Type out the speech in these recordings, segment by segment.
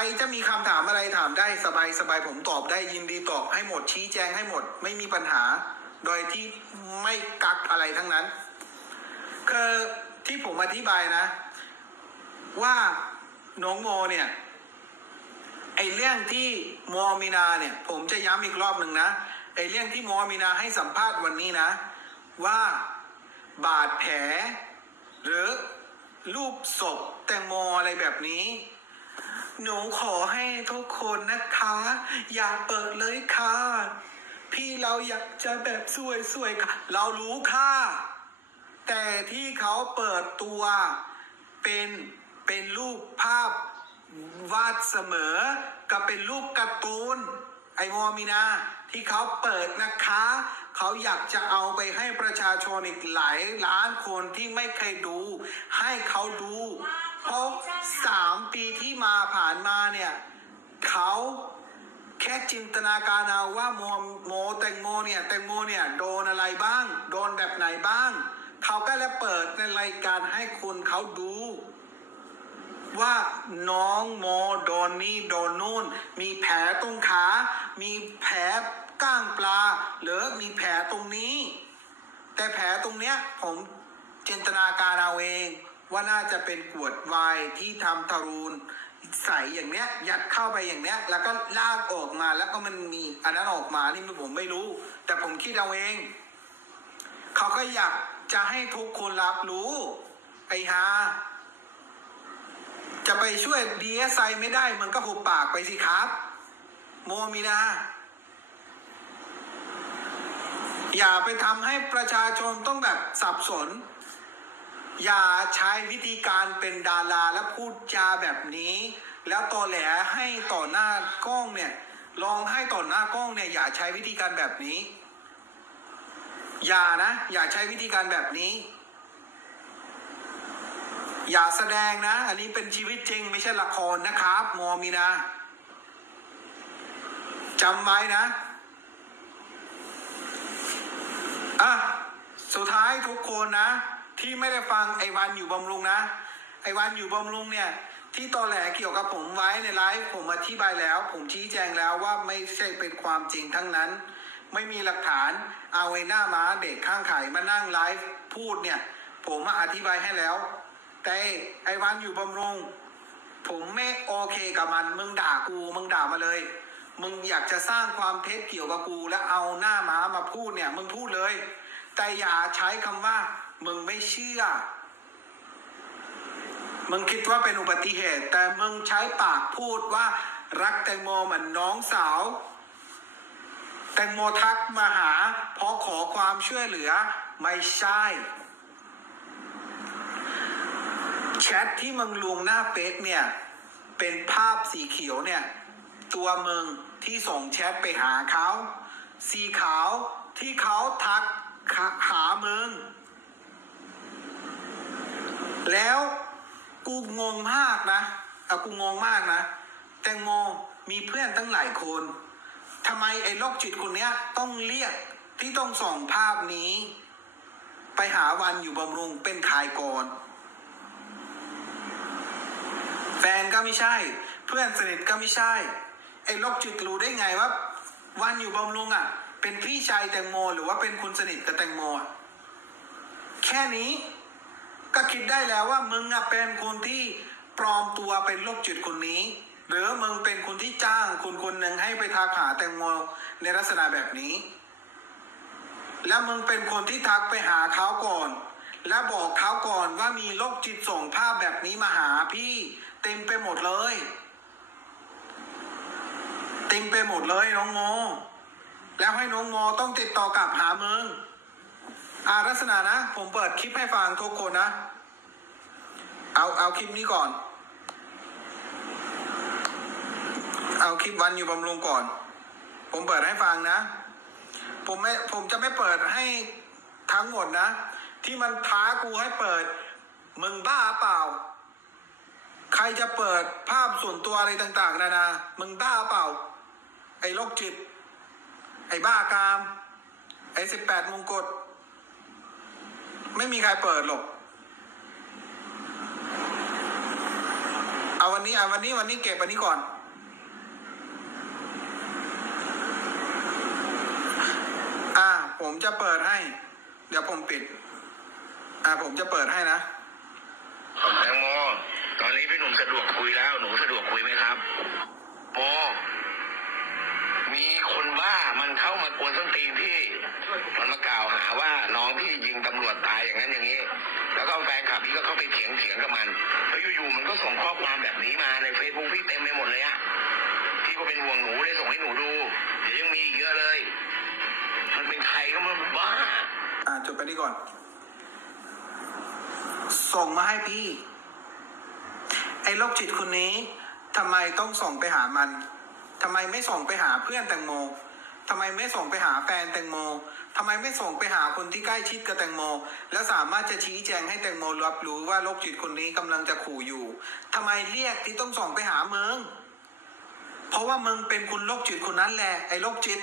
รจะมีคำถามอะไรถามได้สบายสบายผมตอบได้ยินดีตอบให้หมดชี้แจงให้หมด ไม่มีปัญหา โดยที่ไม่กักอะไรทั้งนั้น คือที่ผมอธิบายนะ ว่าน้องโมเนี่ยไอเรื่องที่โมมีนาเนี่ย ผมจะย้ำอีกรอบหนึ่งนะไอเรื่องที่โมมีนาให้สัมภาษณ์วันนี้นะ ว่าบาดแผล หรือรูปศพแตงโมอะไรแบบนี้ หนูขอให้ทุกคนนะคะ อย่าเปิดเลยค่ะ พี่เราอยากจะแบบสวยๆค่ะ เรารู้ค่ะ แต่ที่เขาเปิดตัวเป็นเป็นรูปภาพวาดเสมอกับเป็นรูปการ์ตูนไอวอมินาที่เขาเปิดนะคะ เขาอยากจะเอาไปให้ประชาชนอีกหลายล้านคนที่ไม่เคยดู ให้เขาดู เพราะสามปีที่มาผ่านมาเนี่ยเขาแค่จินตนาการเอาว่าโมโมแตงโมเนี่ยแตงโมเนี่ยโดนอะไรบ้าง โดนแบบไหนบ้าง เขาก็เลยเปิดในรายการให้คุณเขาดู ว่าน้องโมโดนนี่โดนนู่น มีแผลตรงขา มีแผลก้างปลา หรือมีแผลตรงนี้ แต่แผลตรงเนี้ยผมจินตนาการเอาเอง ว่าน่าจะเป็นกวดวายที่ทำทารูนใส่อย่างเนี้ย ยัดเข้าไปอย่างเนี้ย แล้วก็ลากออกมาแล้วก็มันมีอันนั้นออกมานี่ผมไม่รู้ แต่ผมคิดเอาเอง เขาก็อยากจะให้ทุกคนรับรู้ไอ้ฮาจะไปช่วยดีเอสไอไม่ได้มันก็หุบปากไปสิครับ โมมีนาอย่าไปทำให้ประชาชนต้องแบบสับสน อย่าใช้วิธีการเป็นดาราและพูดจาแบบนี้ แล้วตอแหลให้ต่อหน้ากล้องเนี่ยลองให้ต่อหน้ากล้องเนี่ยอย่าใช้วิธีการแบบนี้ อย่านะ อย่าใช้วิธีการแบบนี้ อย่าแสดงนะ อันนี้เป็นชีวิตจริงไม่ใช่ละครนะครับโมมีนาจำไว้นะอะสุดท้ายทุกคนนะ ที่ไม่ได้ฟังไอวันอยู่บำรุงนะ ไอวันอยู่บำรุงเนี่ย ที่ตอแหลเกี่ยวกับผมไว้ในไลฟ์ผมอธิบายแล้ว ผมชี้แจงแล้วว่าไม่ใช่เป็นความจริงทั้งนั้น ไม่มีหลักฐานเอาไอ้หน้าม้าเด็กข้างไข่มานั่งไลฟ์พูดเนี่ย ผมมาอธิบายให้แล้ว แต่ไอวันอยู่บำรุง ผมไม่โอเคกับมันมึงด่ากูมึงด่ามาเลยมึงอยากจะสร้างความเท็จเกี่ยวกับกู แล้วเอาหน้าม้ามาพูดเนี่ย มึงพูดเลย แต่อย่าใช้คำว่า มึงไม่เชื่อ มึงคิดว่าเป็นอุบัติเหตุ แต่มึงใช้ปากพูดว่า รักแตงโมเหมือนน้องสาว แตงโมทักมาหาเพราะขอความช่วยเหลือไม่ใช่แชทที่มึงลวงหน้าเป๊กเนี่ย เป็นภาพสีเขียวเนี่ย ตัวมึงที่ส่งแชทไปหาเขา สีขาวที่เขาทักหามึง แล้วกูงงมากนะเอากูงงมากนะ แตงโมมีเพื่อนตั้งหลายคนทำไมไอ้โรคจิตคนเนี้ยต้องเรียกที่ต้องส่องภาพนี้ ไปหาวันอยู่บำรุงเป็นขายก่อนแฟนก็ไม่ใช่ เพื่อนสนิทก็ไม่ใช่ไอ้โรคจิตรู้ได้ไงว่าวันอยู่บำรุงอะ เป็นพี่ชายแตงโม หรือว่าเป็นคนสนิทกับแตงโม แค่นี้ ก็คิดได้แล้วว่ามึงอะเป็นคนที่ปลอมตัวเป็นโรคจิตคนนี้ หรือมึงเป็นคนที่จ้างคนคนหนึ่งให้ไปทักหาแตงโมในลักษณะแบบนี้ แล้วมึงเป็นคนที่ทักไปหาเขาก่อน และบอกเขาก่อนว่ามีโรคจิตส่งภาพแบบนี้มาหาพี่เต็มไปหมดเลย เต็มไปหมดเลยน้องโมแล้วให้น้องโมต้องติดต่อกลับหามึง อาลักษณะนะ ผมเปิดคลิปให้ฟังทุกคนนะ เอาเอาคลิปนี้ก่อน เอาคลิปวันอยู่บำรุงก่อน ผมเปิดให้ฟังนะ ผมไม่ผมจะไม่เปิดให้ทั้งหมดนะ ที่มันท้ากูให้เปิด มึงบ้าเปล่า ใครจะเปิดภาพส่วนตัวอะไรต่างๆนานา มึงบ้าเปล่า ไอ้โรคจิต ไอ้บ้ากาม ไอ้สิบแปดมงกฎ ไม่มีใครเปิดหรอก เอาวันนี้เอาวันนี้วันนี้เก็บวันนี้ก่อน อ่า ผมจะเปิดให้ เดี๋ยวผมปิด อ่า ผมจะเปิดให้นะแตงโมตอนนี้พี่หนุ่มสะดวกคุยแล้ว หนูสะดวกคุยไหมครับโม มีคนบ้ามันเข้ามากวนส้นตีนพี่ มันมากล่าวหาว่าน้องพี่ยิงตำรวจตายอย่างนั้นอย่างนี้ แล้วก็แฟนคลับพี่ก็เข้าไปเถียงเถียงกับมันแล้วอยู่ๆมันก็ส่งข้อความแบบนี้มาในเฟซบุ๊กพี่เต็มไปหมดเลยอะพี่ก็เป็นห่วงหนูเลยส่งให้หนูดู เดี๋ยวยังมีอีกเยอะเลย มันเป็นใครก็มันบ้า อ่าจบไปนี่ก่อน ส่งมาให้พี่ ไอ้โรคจิตคนนี้ทำไมต้องส่งไปหามัน ทำไมไม่ส่งไปหาเพื่อนแตงโมทำไมไม่ส่งไปหาแฟนแตงโมทำไมไม่ส่งไปหาคนที่ใกล้ชิดกับแตงโม แล้วสามารถจะชี้แจงให้แตงโมรับรู้ว่าโรคจิตคนนี้กำลังจะขู่อยู่ทำไมเรียกที่ต้องส่งไปหาเมืองเพราะว่ามึงเป็นคนโรคจิตคนนั้นแหละไอ้โรคจิต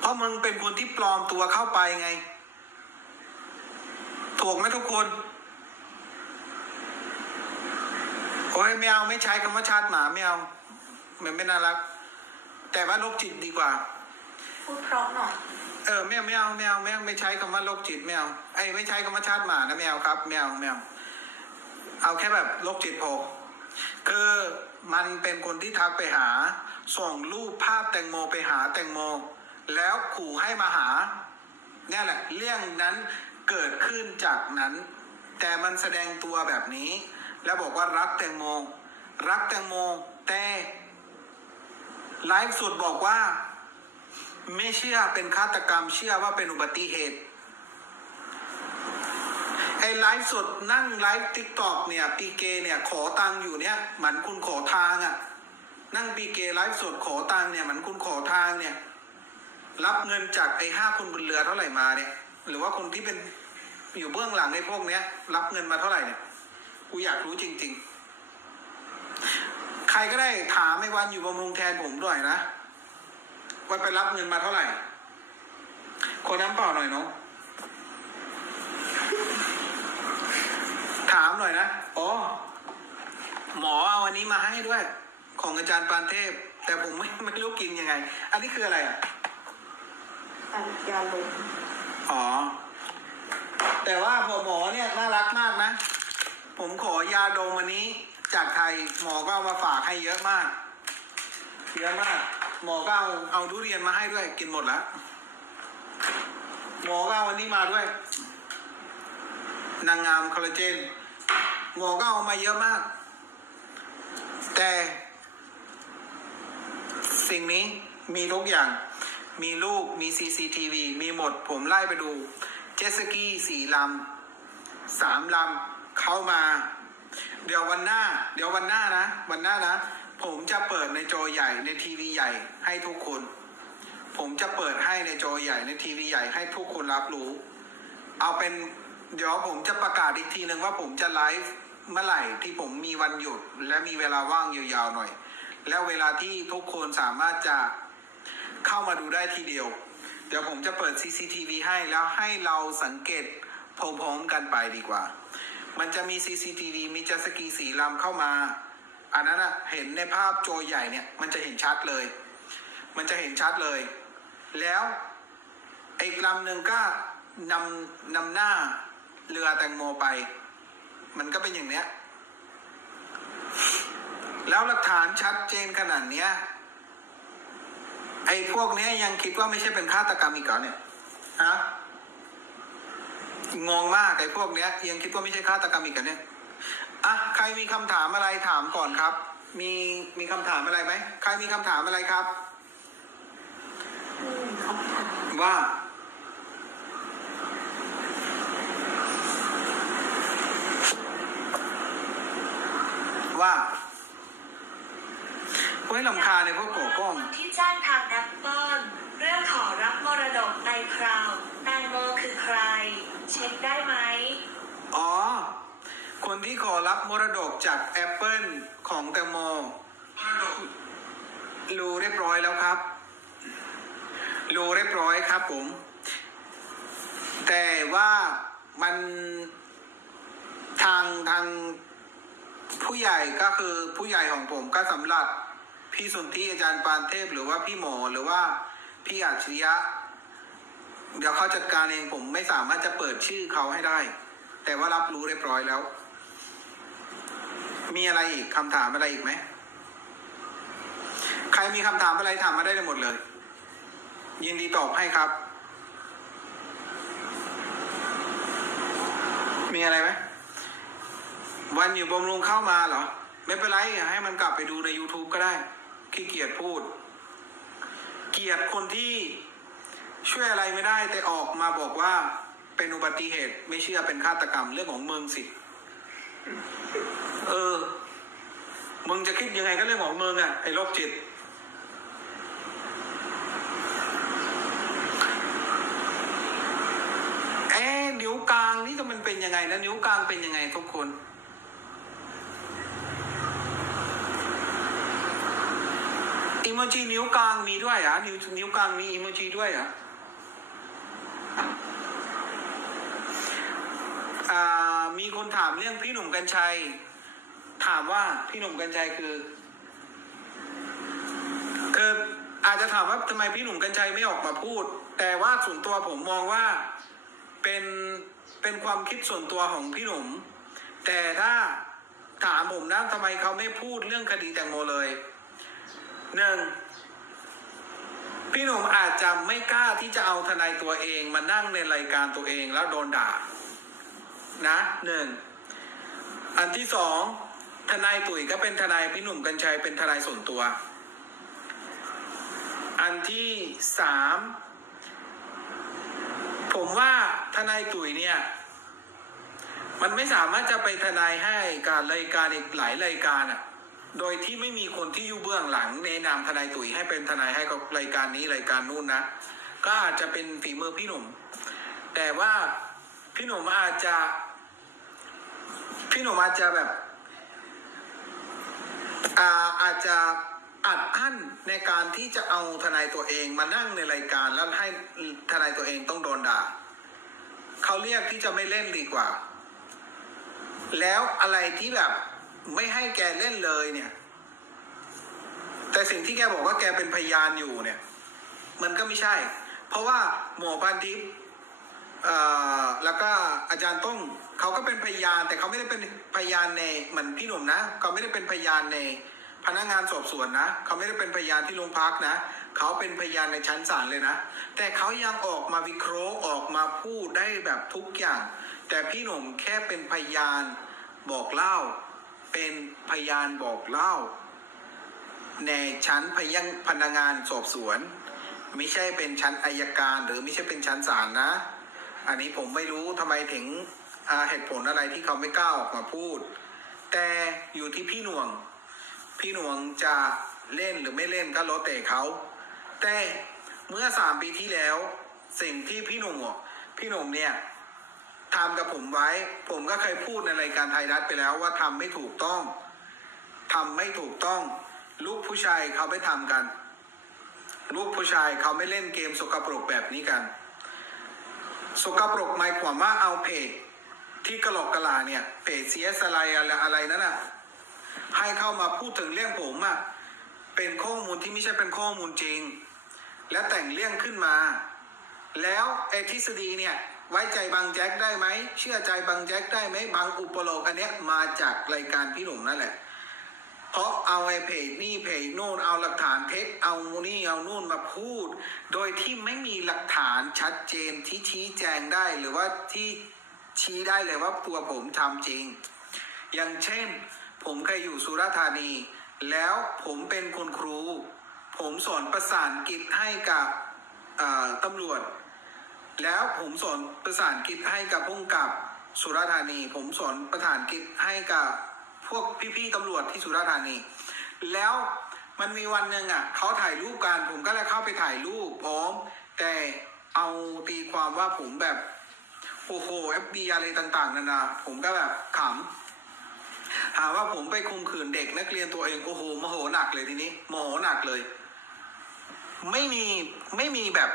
เพราะมึงเป็นคนที่ปลอมตัวเข้าไปไง ถูกไหมทุกคนโอ้ยไม่เอาไม่ใช้คำว่าชาติหมาไม่เอา มันไม่น่ารัก แต่ว่าโรคจิตดีกว่า พูดเพราะหน่อย เออไม่เอาไม่เอาไม่เอาไม่เอาไม่ใช้คำว่าโรคจิตไม่เอาไอ้ไม่ใช้คำว่าชาติหมานะไม่เอาครับไม่เอาไม่เอาเอาแค่แบบโรคจิตพอคือมันเป็นคนที่ทักไปหา ส่งรูปภาพแตงโมไปหาแตงโม แล้วขู่ให้มาหา เนี่ยแหละ เรื่องนั้นเกิดขึ้นจากนั้น แต่มันแสดงตัวแบบนี้ แล้วบอกว่ารักแตงโม รักแตงโมแต่ ไลฟ์สดบอกว่า ไม่เชื่อเป็นฆาตกรรมเชื่อว่าเป็นอุบัติเหตุไอ้ไลฟ์สดนั่งไลฟ์ทิกตอกเนี่ยปีเกเนี่ยขอตังอยู่เนี่ยเหมือนคุณขอทางอะ่ะ นั่งปีเกไลฟ์สดขอตังเนี่ยเหมือนคุณขอทางเนี่ย รับเงินจากไอ้ห้าคนบนเรือเท่าไหร่มาเนี่ย หรือว่าคนที่เป็นอยู่เบื้องหลังไอ้พวกเนี้ย รับเงินมาเท่าไหร่เนี่ยกูอยากรู้จริง ๆ ใครก็ได้ถามไอ้วันอยู่บำรุงแทนผมด้วยนะว่าไปรับเงินมาเท่าไหร่คนน้ำเปล่าหน่อยเนาะถามหน่อยนะอ๋อหมอเอาอันนี้มาให้ด้วย ของอาจารย์ปานเทพ แต่ผมไม่ไม่รู้กินยังไง อันนี้คืออะไรอะปัญญาลมอ๋อ แต่ว่าพอหมอเนี่ยน่ารักมากนะ ผมขอยาดมอันนี้ จากไทยหมอก็เอามาฝากให้เยอะมาก เยอะมาก หมอก็เอาเอาทุเรียนมาให้ด้วย กินหมดแล้ว หมอก็เอาอันนี้มาด้วย นางงามคอลลาเจน หมอก็เอามาเยอะมาก แต่ สิ่งนี้มีทุกอย่าง มีลูก มี CCTV มีหมด ผมไล่ไปดู เจตสกีสี่ลำสามลำเข้ามา เดี๋ยววันหน้า เดี๋ยววันหน้านะ วันหน้านะ ผมจะเปิดในจอใหญ่ในทีวีใหญ่ให้ทุกคน ผมจะเปิดให้ในจอใหญ่ในทีวีใหญ่ให้ทุกคนรับรู้ เอาเป็น เดี๋ยวผมจะประกาศอีกทีหนึ่งว่าผมจะไลฟ์เมื่อไหร่ที่ผมมีวันหยุด และมีเวลาว่างยาวๆหน่อย แล้วเวลาที่ทุกคนสามารถจะเข้ามาดูได้ทีเดียว เดี๋ยวผมจะเปิด CCTV ให้แล้วให้เราสังเกตพร้อมๆกันไปดีกว่า มันจะมี CCTV มีจัสกีสีลำเข้ามา อันนั้นอะเห็นในภาพโจใหญ่เนี่ยมันจะเห็นชัดเลย มันจะเห็นชัดเลย แล้วอีกลำหนึ่งก็นำนำหน้าเรือแตงโมไป มันก็เป็นอย่างเนี้ย แล้วหลักฐานชัดเจนขนาดเนี้ย ไอ้พวกเนี้ยยังคิดว่าไม่ใช่เป็นฆาตกรรมอีกเหรอเนี่ยฮะ งงมากไอ้พวกเนี้ยยังคิดว่าไม่ใช่ฆาตกรรมอีกเหรอเนี่ยอะใครมีคำถามอะไรถามก่อนครับ มีมีคำถามอะไรไหมใครมีคำถามอะไรครับอืมคำถามว่าว่าเฮ้ยลำคาญในพวกโกโก้งคนที่แจ้งทางแอปเปิลเรื่องขอรับมรดกในคราวแตงโมคือใคร เช็คได้ไหม อ๋อ คนที่ขอรับมรดกจากแอปเปิลของแตงโมรู้เรียบร้อยแล้วครับ รู้เรียบร้อยครับผม แต่ว่ามันทางทางผู้ใหญ่ก็คือผู้ใหญ่ของผมก็สำหรับพี่สุนธิอาจารย์ปานเทพหรือว่าพี่หมอหรือว่าพี่อัจฉริยะ เดี๋ยวเขาจัดการเองผมไม่สามารถจะเปิดชื่อเขาให้ได้ แต่ว่ารับรู้เรียบร้อยแล้ว มีอะไรอีกคำถามอะไรอีกไหม ใครมีคำถามอะไรถามมาได้เลยหมดเลย ยินดีตอบให้ครับ มีอะไรไหมวันอยู่บำรุงเข้ามาเหรอ ไม่เป็นไรให้มันกลับไปดูใน YouTube ก็ได้ขี้เกียจพูด เกียดคนที่ ช่วยอะไรไม่ได้แต่ออกมาบอกว่าเป็นอุบัติเหตุไม่เชื่อเป็นฆาตกรรมเรื่องของมึงสิ เออ มึงจะคิดยังไงก็เรื่องของมึงอะไอ้โรคจิต เอ๊นิ้วกลางนี่ก็มันเป็นยังไงนะนิ้วกลางเป็นยังไงทุกคนอีโมจินิ้วกลางมีด้วยอะนิ้วนิ้วกลางมีอีโมจิด้วยอะ มีคนถามเรื่องพี่หนุ่มกัญชัย ถามว่าพี่หนุ่มกัญชัยคือคืออาจจะถามว่าทำไมพี่หนุ่มกัญชัยไม่ออกมาพูด แต่ว่าส่วนตัวผมมองว่าเป็นเป็นความคิดส่วนตัวของพี่หนุ่ม แต่ถ้าถามผมนะทำไมเขาไม่พูดเรื่องคดีแตงโมเลยหนึ่ง พี่หนุ่มอาจจะไม่กล้าที่จะเอาทนายตัวเองมานั่งในรายการตัวเองแล้วโดนด่า นะหนึ่งอันที่สองทนายตุ๋ยก็เป็นทนายพี่หนุ่มกัญชัยเป็นทนายส่วนตัว อันที่สามผมว่าทนายตุ๋ยเนี่ย มันไม่สามารถจะไปทนายให้การรายการอีกหลายรายการอะ โดยที่ไม่มีคนที่อยู่เบื้องหลังแนะนำทนายตุ๋ยให้เป็นทนายให้กับรายการนี้รายการนู้นนะ ก็อาจจะเป็นฝีมือพี่หนุ่ม แต่ว่าพี่หนุ่มอาจจะ พี่หนุ่มอาจจะแบบอาอาจจะอัดอั้นในการที่จะเอาทนายตัวเองมานั่งในรายการแล้วให้ทนายตัวเองต้องโดนด่าเขาเรียกที่จะไม่เล่นดีกว่า แล้วอะไรที่แบบ ไม่ให้แกเล่นเลยเนี่ย แต่สิ่งที่แกบอกว่าแกเป็นพยานอยู่เนี่ย มันก็ไม่ใช่ เพราะว่าหมอพันทิพย์แล้วก็อาจารย์ต้องเขาก็เป็นพยาน แต่เขาไม่ได้เป็นพยานในเหมือนพี่หนุ่มนะเขาไม่ได้เป็นพยานในพนักงานสอบสวนนะเขาไม่ได้เป็นพยานที่โรงพักนะเขาเป็นพยานในชั้นศาลเลยนะ แต่เขายังออกมาวิเคราะห์ออกมาพูดได้แบบทุกอย่าง แต่พี่หนุ่มแค่เป็นพยานบอกเล่า เป็นพยานบอกเล่า ในชั้นพยังพนักงานสอบสวน ไม่ใช่เป็นชั้นอายการ หรือไม่ใช่เป็นชั้นศาลนะ อันนี้ผมไม่รู้ทำไมถึงเหตุผลอะไรที่เขาไม่กล้าออกมาพูด แต่อยู่ที่พี่หน่วง พี่หน่วงจะเล่นหรือไม่เล่นก็แล้วแต่เขาแต่เมื่อสามปีที่แล้วสิ่งที่พี่หนุ่มบอกพี่หนุ่มเนี่ย ทำกับผมไว้ ผมก็เคยพูดในรายการไทยรัฐไปแล้วว่าทำไม่ถูกต้องทำไม่ถูกต้อง ลูกผู้ชายเขาไม่ทำกัน ลูกผู้ชายเขาไม่เล่นเกมสกปรกแบบนี้กัน สกปรกหมายความว่าเอาเพจที่กระหลอกกระลาเนี่ยเพจเสียสไลอะไรอะไรนั่นน่ะให้เข้ามาพูดถึงเรื่องผมอะเป็นข้อมูลที่ไม่ใช่เป็นข้อมูลจริง และแต่งเรื่องขึ้นมา แล้วไอ้ทฤษฎีเนี่ย ไว้ใจบางแจ็คได้ไหม เชื่อใจบางแจ็คได้ไหมบางอุปโลกอันเนี้ยมาจากรายการพี่หนุ่มนั่นแหละ เพราะเอาไอ้เพจนี่เพจโน่นเอาหลักฐานเท็จเอานี่เอานู่นมาพูด โดยที่ไม่มีหลักฐานชัดเจนที่ชี้แจงได้หรือว่าที่ชี้ได้เลยว่าตัวผมทำจริง อย่างเช่น ผมเคยอยู่สุราษฎร์ธานี แล้วผมเป็นคุณครู ผมสอนประสานกิจให้กับตำรวจ แล้วผมสอนประสานกิจให้กับพุ่งกับสุราธานี ผมสอนประธานกิจให้กับพวกพี่ๆตำรวจที่สุราธานี แล้วมันมีวันหนึ่งอะเขาถ่ายรูปกันผมก็เลยเข้าไปถ่ายรูปพร้อมแต่เอาตีความว่าผมแบบโอ้โหเอฟดีอะไรต่างๆนานาผมก็แบบขำถาว่าผมไปคุมขืนเด็กนักเรียนตัวเองโอ้โหมโหหนักเลยทีนี้โมโหหนักเลย ไม่มีไม่มีแบบ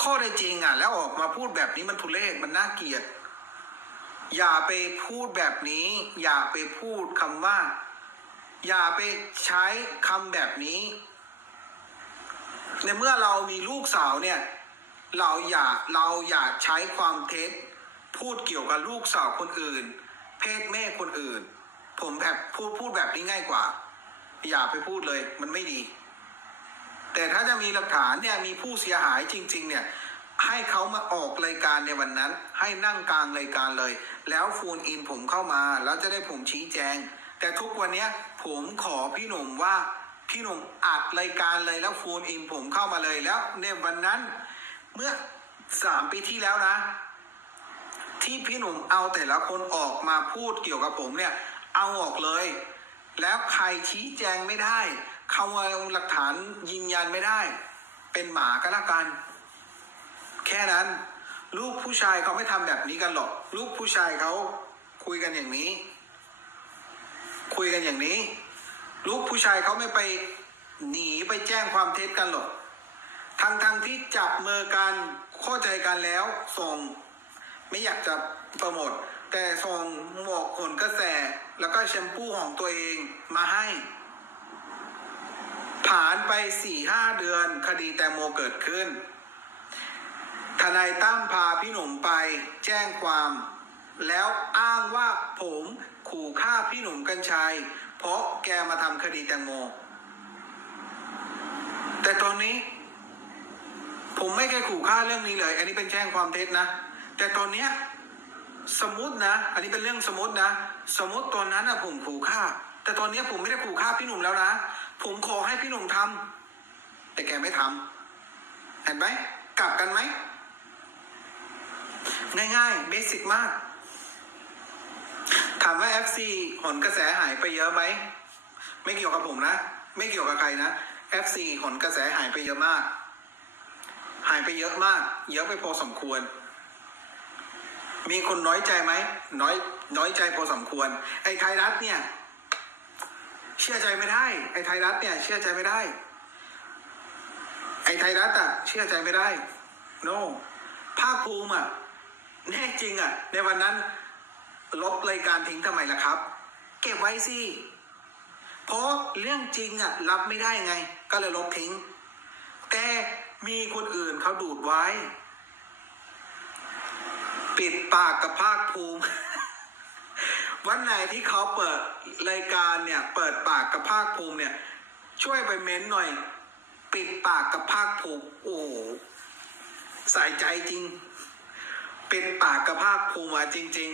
ข้อได้จริงอะ แล้วออกมาพูดแบบนี้มันทุเรศมันน่าเกลียด อย่าไปพูดแบบนี้ อย่าไปพูดคำว่า อย่าไปใช้คำแบบนี้ ในเมื่อเรามีลูกสาวเนี่ย เราอย่าเราอย่าใช้ความเท็จพูดเกี่ยวกับลูกสาวคนอื่น เพศแม่คนอื่น ผมแบบพูดพูดแบบนี้ง่ายกว่า อย่าไปพูดเลยมันไม่ดี แต่ถ้าจะมีหลักฐานเนี่ยมีผู้เสียหายจริง ๆ เนี่ยให้เขามาออกรายการในวันนั้น ให้นั่งกลางรายการเลย แล้วฟูนอินผมเข้ามาแล้วจะได้ผมชี้แจง แต่ทุกวันนี้ผมขอพี่หนุ่มว่าพี่หนุ่มอัดรายการเลยแล้วฟูนอินผมเข้ามาเลยแล้วในวันนั้น เมื่อสามปีที่แล้วนะ ที่พี่หนุ่มเอาแต่ละคนออกมาพูดเกี่ยวกับผมเนี่ย เอาออกเลย แล้วใครชี้แจงไม่ได้ เขาเอาหลักฐานยืนยันไม่ได้ เป็นหมาก็แล้วกัน แค่นั้น ลูกผู้ชายเขาไม่ทำแบบนี้กันหรอก ลูกผู้ชายเขาคุยกันอย่างนี้ คุยกันอย่างนี้ ลูกผู้ชายเขาไม่ไปหนีไปแจ้งความเท็จกันหรอกทั้งทั้งที่จับมือกันเข้าใจกันแล้วส่ง ไม่อยากจะโปรโมทแต่ส่งหมวกขนกระแส แล้วก็แชมพูของตัวเองมาให้ ผ่านไปสี่ห้าเดือนคดีแตงโมเกิดขึ้น ทนายตั้มพาพี่หนุ่มไปแจ้งความ แล้วอ้างว่าผมขู่ฆ่าพี่หนุ่มกัญชัย เพราะแกมาทำคดีแตงโม แต่ตอนนี้ ผมไม่เคยขู่ฆ่าเรื่องนี้เลย อันนี้เป็นแจ้งความเท็จนะ แต่ตอนเนี้ยสมมตินะ อันนี้เป็นเรื่องสมมตินะ สมมติตอนนั้นนะผมขู่ฆ่า แต่ตอนนี้ผมไม่ได้ขู่ฆ่าพี่หนุ่มแล้วนะ ผมขอให้พี่หนุ่มทำแต่แกไม่ทำเห็นไหมกลับกันไหม ง่ายๆ เบสิกมาก ถามว่า FC หนกระแสหายไปเยอะไหม ไม่เกี่ยวกับผมนะ ไม่เกี่ยวกับใครนะ FC หนกระแสหายไปเยอะมาก หายไปเยอะมาก เยอะไปพอสมควร มีคนน้อยใจไหม น้อย น้อยใจพอสมควร ไอ้ไทยรัฐเนี่ย เชื่อใจไม่ได้ ไอ้ไทยรัฐเนี่ยเชื่อใจไม่ได้ ไอ้ไทยรัฐอะเชื่อใจไม่ได้ โนภาคภูมิอะแน่จริงอะ ในวันนั้น ลบรายการทิ้งทำไมล่ะครับ เก็บไว้สิเพราะเรื่องจริงอะ รับไม่ได้ไง ก็เลยลบทิ้ง แต่มีคนอื่นเขาดูดไว้ ปิดปากกับภาคภูมิ วันไหนที่เขาเปิดรายการเนี่ย เปิดปากกับภาคภูมิเนี่ย ช่วยไปเม้นหน่อย ปิดปากกับภาคภูมิโอ้โหใส่ใจจริง ปิดปากกับภาคภูมิมาจริง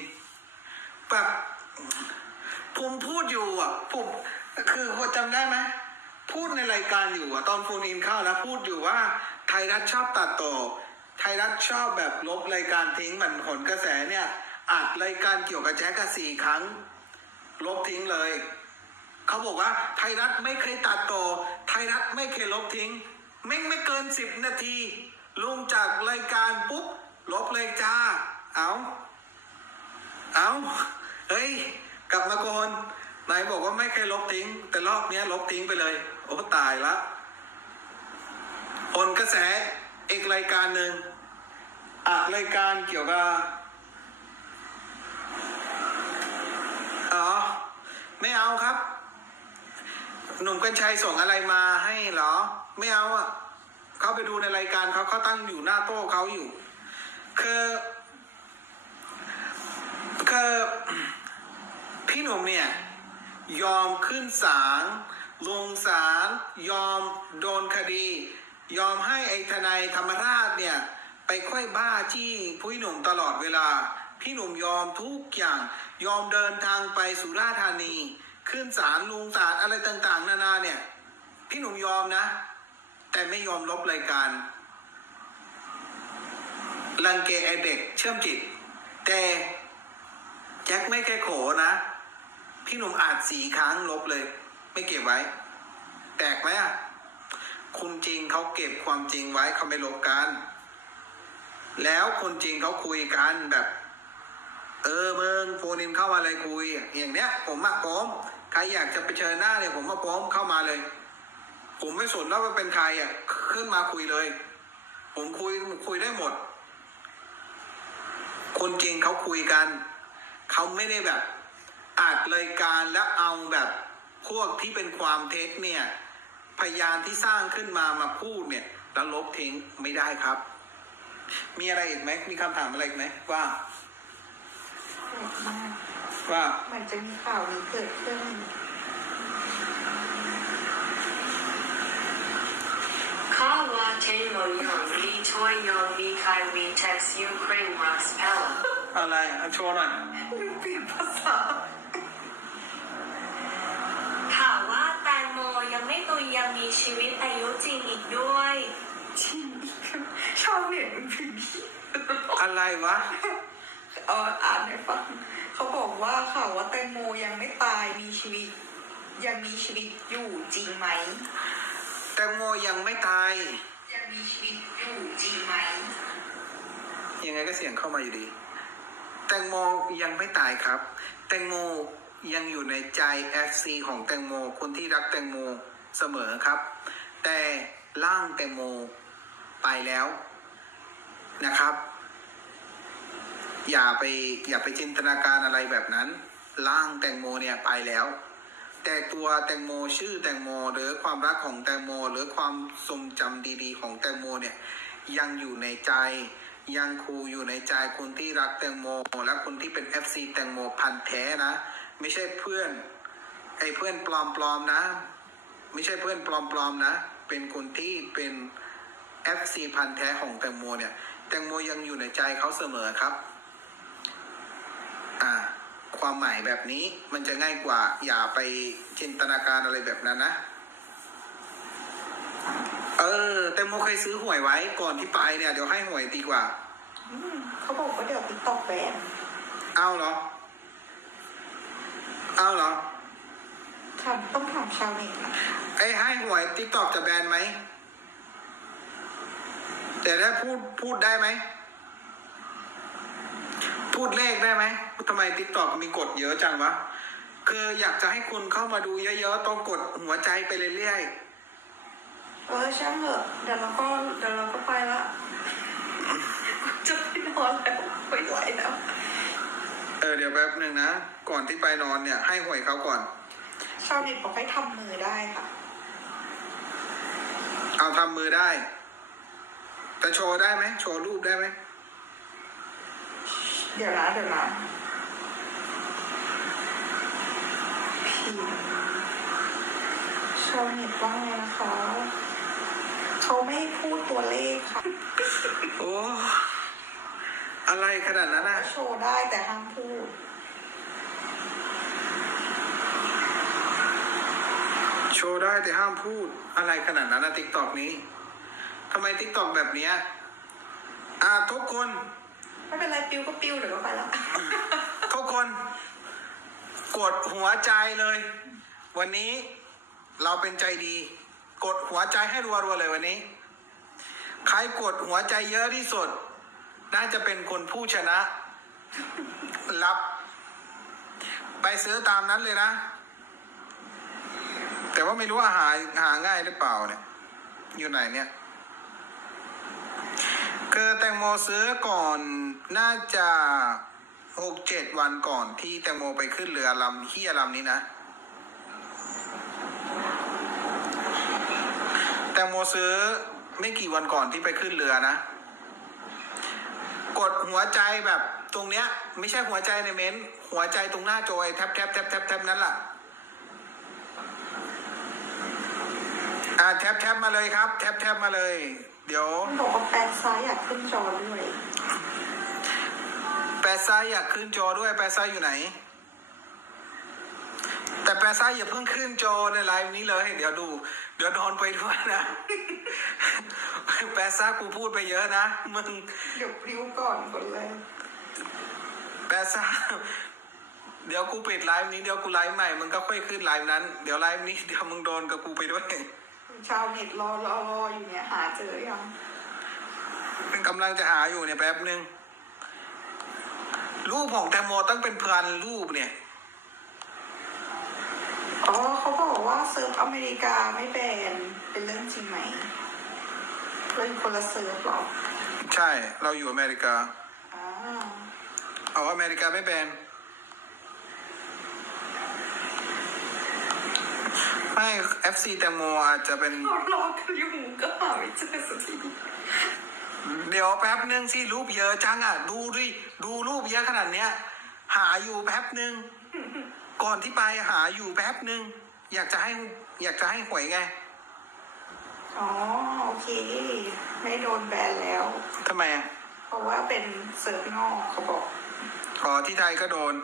ๆ แบบผมพูดอยู่อะผมคือจำได้ไหมพูดในรายการอยู่อะตอนโฟนอินเข้าแล้วพูดอยู่ว่า ไทยรัฐชอบตัดต่อ ไทยรัฐชอบแบบลบรายการทิ้งเหมือนผลกระแสเนี่ย อัดรายการเกี่ยวกับแจ๊กกะสี่ครั้ง ลบทิ้งเลย เขาบอกว่าไทยรัฐไม่เคยตัดต่อ ไทยรัฐไม่เคยลบทิ้งไม่ไม่เกินสิบนาที ลงจากรายการปุ๊บลบเลยจ้า เอาเอาเฮ้ย กลับมาก่อนนายบอกว่าไม่เคยลบทิ้ง แต่รอบเนี้ยลบทิ้งไปเลย โอ้ตายละผลกระแสอีกรายการหนึ่งอัดรายการเกี่ยวกับ อ๋อ ไม่เอาครับ หนุ่มกัญชัยส่งอะไรมาให้เหรอ ไม่เอาอะเขาไปดูในรายการเขาเขาตั้งอยู่หน้าโต๊ะเขาอยู่ คือคือพี่หนุ่มเนี่ย ยอมขึ้นศาลลงศาลยอมโดนคดี ยอมให้ไอ้ทนายธรรมราชเนี่ย ไปค่อยบ้าจี้พี่หนุ่มตลอดเวลา พี่หนุ่มยอมทุกอย่างยอมเดินทางไปสุราษฎร์ธานี ขึ้นศาลลุงศาลอะไรต่างๆ นานาเนี่ย พี่หนุ่มยอมนะ แต่ไม่ยอมลบรายการรังเกไอเด็กเชื่อมจิต แต่แจ็คไม่แค่โขนะ พี่หนุ่มอาจสีครั้งลบเลย ไม่เก็บไว้แตกไหมอะคุณจริงเขาเก็บความจริงไว้เขาไม่ลบกัน แล้วคนจริงเขาคุยกันแบบ เออเมืองโฟนินเข้ามาเลยคุย อย่างเนี้ย ผมอะพร้อมใครอยากจะไปเชิญหน้าเนี่ยผมมาพร้อมเข้ามาเลย ผมไม่สนว่าเป็นใครอะ ขึ้นมาคุยเลย ผมคุยคุยได้หมด คนจริงเขาคุยกัน เขาไม่ได้แบบอัดรายการแล้วเอาแบบพวกที่เป็นความเท็จเนี่ย พยานที่สร้างขึ้นมามาพูดเนี่ยแล้วลบทิ้งไม่ได้ครับ มีอะไรอีกไหมมีคำถามอะไรอีกไหมว่า แปลกมากว่าเหมือนจะมีข่าวนี้เกิดขึ้นข้าว่าเทโลยองลีทวยยองมีใครมีเท็กซ์ยูเครนรักสเปลอะไรเอาโชว์หน่อยเปลี่ยนภาษาข่าวว่าแตงโมยังไม่ตุยยังมีชีวิตอายุจริงอีกด้วยจริงชาวเน็ตมันพิมพ์อะไรวะ เอออ่านให้ฟังเขาบอกว่าข่าวว่าแตงโมยังไม่ตายมีชีวิต ยังมีชีวิตอยู่จริงไหม แตงโมยังไม่ตาย ยังมีชีวิตอยู่จริงไหม ยังไงก็เสียงเข้ามาอยู่ดี แตงโมยังไม่ตายครับ แตงโมยังอยู่ในใจ FC ของแตงโม คนที่รักแตงโมเสมอครับ แต่ร่างแตงโมไปแล้วนะครับ อย่าไปอย่าไปจินตนาการอะไรแบบนั้น ร่างแตงโมเนี่ยไปแล้ว แต่ตัวแตงโมชื่อแตงโม หรือความรักของแตงโม หรือความทรงจำดีๆ ของแตงโมเนี่ยยังอยู่ในใจ ยังครูอยู่ในใจคนที่รักแตงโม และคนที่เป็น FC แตงโมพันแท้นะ ไม่ใช่เพื่อนไอ้เพื่อนปลอมๆนะ ไม่ใช่เพื่อนปลอมๆนะ เป็นคนที่เป็น FC พันแท้ของแตงโมเนี่ยแตงโมยังอยู่ในใจเขาเสมอครับ อ่า ความหมายแบบนี้มันจะง่ายกว่า อย่าไปจินตนาการอะไรแบบนั้นนะ เออแตงโมเคยซื้อหวยไว้ก่อนที่ไปเนี่ย เดี๋ยวให้หวยดีกว่า อืมเขาบอกว่าเดี๋ยวติ๊กตอกแบนเอาเหรอ เอาเหรอถามต้องถามชาวเน็ตนะไอ้ให้หวยติ๊กตอกจะแบนไหม แต่ถ้าพูดพูดได้ไหม พูดเลขได้ไหม ทำไมติ๊กตอกมีกฎเยอะจังวะ คืออยากจะให้คุณเข้ามาดูเยอะๆ ต้องกดหัวใจไปเรื่อยเออช่างเถอะเดี๋ยวเราก็เดี๋ยวเราก็ไปละจะไปนอนแล้วไม่ไหวแล้วๆเออเดี๋ยวแป๊บหนึ่งนะ ก่อนที่ไปนอนเนี่ย ให้หวยเขาก่อน ชาวเน็ตบอกให้ทำมือได้ค่ะ เอาทำมือได้ แต่โชว์ได้ไหม โชว์รูปได้ไหม เดี๋ยวนะเดี๋ยวนะ พิมพ์ชาวเน็ตว่าไงนะคะ เขาไม่ให้พูดตัวเลขค่ะ โอ้ อะไรขนาดนั้นนะโชว์ได้แต่ห้ามพูด โชว์ได้แต่ห้ามพูด อะไรขนาดนั้นนะติ๊กตอกนี้ทำไมติ๊กตอกแบบเนี้ยอ่าทุกคน ไม่เป็นไรปิวก็ปิวเดี๋ยวก็ไปแล้ว ทุกคน กดหัวใจเลย วันนี้เราเป็นใจดี กดหัวใจให้รัวๆเลยวันนี้ ใครกดหัวใจเยอะที่สุด น่าจะเป็นคนผู้ชนะ รับ ไปซื้อตามนั้นเลยนะ แต่ว่าไม่รู้ว่าหาหาง่ายหรือเปล่าเนี่ย อยู่ไหนเนี่ยคือแตงโมซื้อก่อนน่าจะ หกเจ็ดวันก่อนที่แตงโมไปขึ้นเรือลำเฮียลำนี้นะ แตงโมซื้อไม่กี่วันก่อนที่ไปขึ้นเรือนะ กดหัวใจแบบตรงเนี้ย ไม่ใช่หัวใจในเม้นหัวใจตรงหน้าจอยแทบแทบแทบแทบแทบนั้นแหละอ่าแทบแทบมาเลยครับ แทบแทบมาเลย เดี๋ยวมันบอกว่าแปดซ้ายอยากขึ้นจอด้วย แปดซ้ายอยากขึ้นจอด้วยแปดซ้ายอยู่ไหน แต่แปดซ้ายอย่าเพิ่งขึ้นจอในไลฟ์นี้เลย เดี๋ยวดู เดี๋ยวนอนไปด้วยนะแปดซ้ายกูพูดไปเยอะนะมึงเดี๋ยวพริ้วก่อนคนแรกแปดซ้ายเดี๋ยวกูปิดไลฟ์นี้เดี๋ยวกูไลฟ์ใหม่มึงก็ค่อยขึ้นไลฟ์นั้น เดี๋ยวไลฟ์นี้เดี๋ยวมึงโดนกับกูไปด้วยชาวเน็ตรอรอรออยู่เนี่ยหาเจอยังกำลังจะหาอยู่เนี่ยแป๊บนึง รูปของแตงโมตั้งเป็นพันรูปเนี่ย อ๋อเขาบอกว่าเซิร์ฟอเมริกาไม่แบนเป็นเรื่องจริงไหมเราอยู่คนละเซิร์ฟหรอใช่เราอยู่อเมริกาอ่เอาอเมริกาไม่แบนไม่เอฟซีแตงโมอาจจะเป็นรารอกันอยู่ก็หาไม่เจอสักที เดี๋ยวแป๊บนึงสิรูปเยอะจังอะ ดูดิดูรูปเยอะขนาดเนี้ย หาอยู่แป๊บนึง ก่อนที่ไปหาอยู่แป๊บนึง อยากจะให้อยากจะให้หวยไงอ๋อโอเค ไม่โดนแบนแล้ว ทำไมอะเพราะว่าเป็นเซิร์ฟนอกเขาบอกอ๋อที่ไทยก็โดน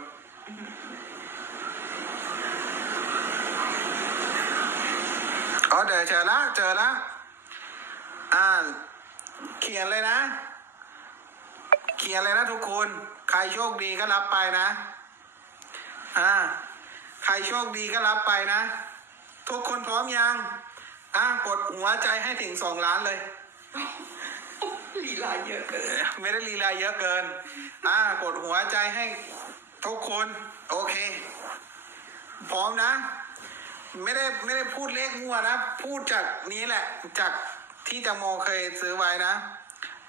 อ๋อเดี๋ยวเจอละเจอละอ่า เขียนเลยนะ เขียนเลยนะทุกคน ใครโชคดีก็รับไปนะ อ่า ใครโชคดีก็รับไปนะ ทุกคนพร้อมยัง อ่ากดหัวใจให้ถึงสองล้านเลยลีลาเยอะเกินไม่ได้ลีลาเยอะเกิน อ่ากดหัวใจให้ทุกคน โอเค พร้อมนะ ไม่ได้ไม่ได้พูดเลขมั่วนะ พูดจากนี้แหละจาก ที่จังโมเคยซื้อไว้นะ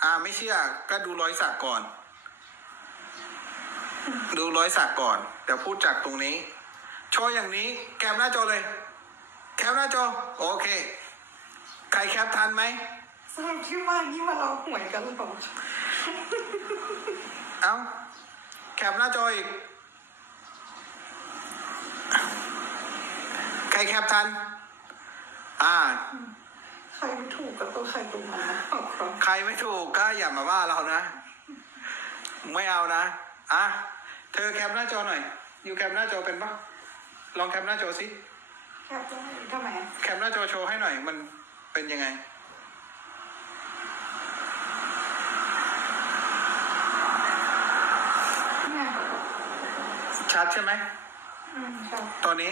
อ่าไม่เชื่อก็ดูรอยสักก่อน ดูรอยสักก่อน เดี๋ยวพูดจากตรงนี้ โชว์อย่างนี้ แคปหน้าจอเลย แคปหน้าจอ โอเค ใครแคปทันไหมสรุปที่ว่านี่มาเราหวยกันหรือเปล่าเอ้า แคปหน้าจออีก ใครแคปทัน อ่า ใครไม่ถูกก็ต้องใครตรงมันนะเอาครับใครไม่ถูกก็อย่ามาว่าเรานะ ไม่เอานะอะเธอแคปหน้าจอหน่อย อยู่แคปหน้าจอเป็นปะลองแคปหน้าจอสิแคปได้ทำไมแคปหน้าจอโชว์ให้หน่อย มันเป็นยังไง เนี่ยชัดใช่ไหมอืมครับ ตอนนี้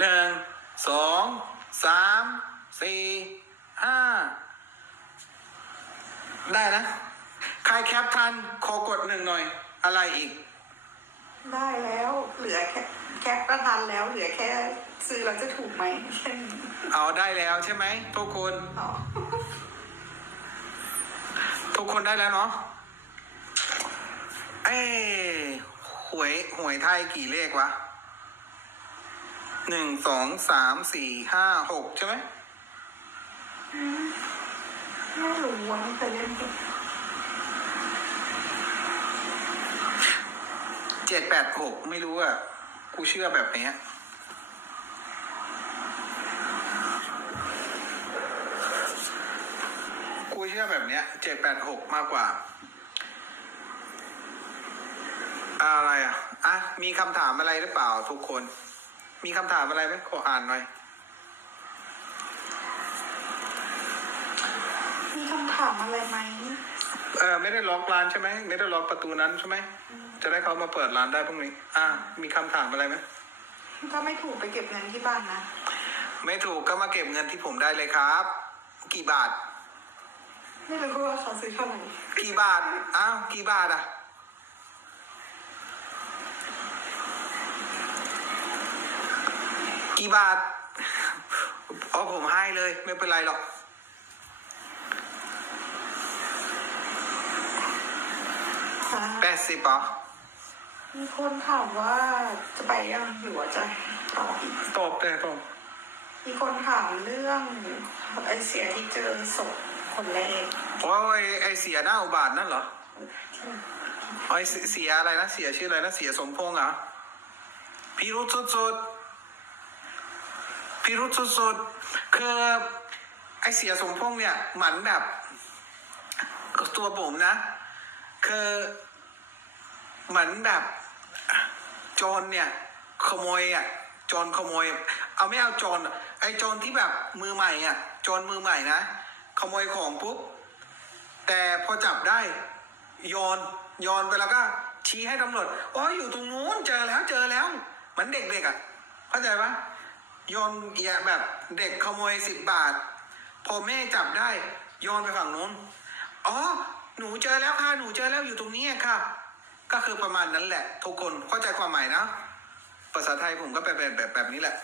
หนึ่งสองสามสี่ห้าได้นะ ใครแคปทันขอกดหนึ่งหน่อย อะไรอีก ได้แล้วเหลือแค่แคปประทันแล้วเหลือแค่ซื้อแล้วจะถูกไหมแค่นี้เอาได้แล้วใช่ไหมทุกคน อ๋อทุกคนได้แล้วเนาะ เอ้หวยหวยไทยกี่เลขวะ หนึ่งสองสามสี่ห้าหกใช่ไหมไม่รู้ว่าไม่เคยเล่นเกมเจ็ดแปดหกไม่รู้อะกูเชื่อแบบเนี้ยกูเชื่อแบบเนี้ยเจ็ดแปดหกมากกว่า อะไรอะอะมีคำถามอะไรหรือเปล่าทุกคน มีคำถามอะไรไหมขออ่านหน่อย มีคำถามอะไรไหมเออไม่ได้ล็อกร้านใช่ไหมไม่ได้ล็อกประตูนั้นใช่ไหมจะได้เขามาเปิดร้านได้พรุ่งนี้ อะมีคำถามอะไรไหมถ้าไม่ถูกไปเก็บเงินที่บ้านนะ ไม่ถูกก็มาเก็บเงินที่ผมได้เลยครับ กี่บาท ไม่รู้ว่าเขาซื้อเท่าไหร่กี่บาท อ้าว กี่บาทอะ กี่บาท เอาผมให้เลย ไม่เป็นไรหรอกค่ะแปดสิบเหรอ มีคนถามว่าจะไปยังหรือว่าจะต่ออีกตบเลยตบมีคนถามเรื่องไอเสียที่เจอศพคนแรกโอ้ยไอเสียหน้าอุบาทนั่นเหรอไอเสียเสียอะไรนะ เสียชื่ออะไรนะ เสียสมพงษ์เหรอพิรุษสุดๆ พิรุษสุดๆ คือไอเสียสมพงษ์เนี่ยเหมือนแบบ ตัวผมนะ คือเหมือนแบบโจรเนี่ย ขโมยอะโจรขโมย เอาไม่เอาโจรอะไอโจรที่แบบมือใหม่อะโจรมือใหม่นะขโมยของปุ๊บแต่พอจับได้โยนโยนไปแล้วก็ชี้ให้ตำรวจอ้ยอยู่ตรงนู้นเจอแล้วเจอแล้วเหมือนเด็กๆอะเข้าใจปะ โยนเกียแบบเด็กขโมยสิบบาท พอแม่จับได้ โยนไปฝั่งนู้นอ๋อ หนูเจอแล้วค่ะ หนูเจอแล้วอยู่ตรงนี้ค่ะ ก็คือประมาณนั้นแหละ ทุกคนเข้าใจความหมายนะ ภาษาไทยผมก็แปลแบบแบบแบบนี้แหละ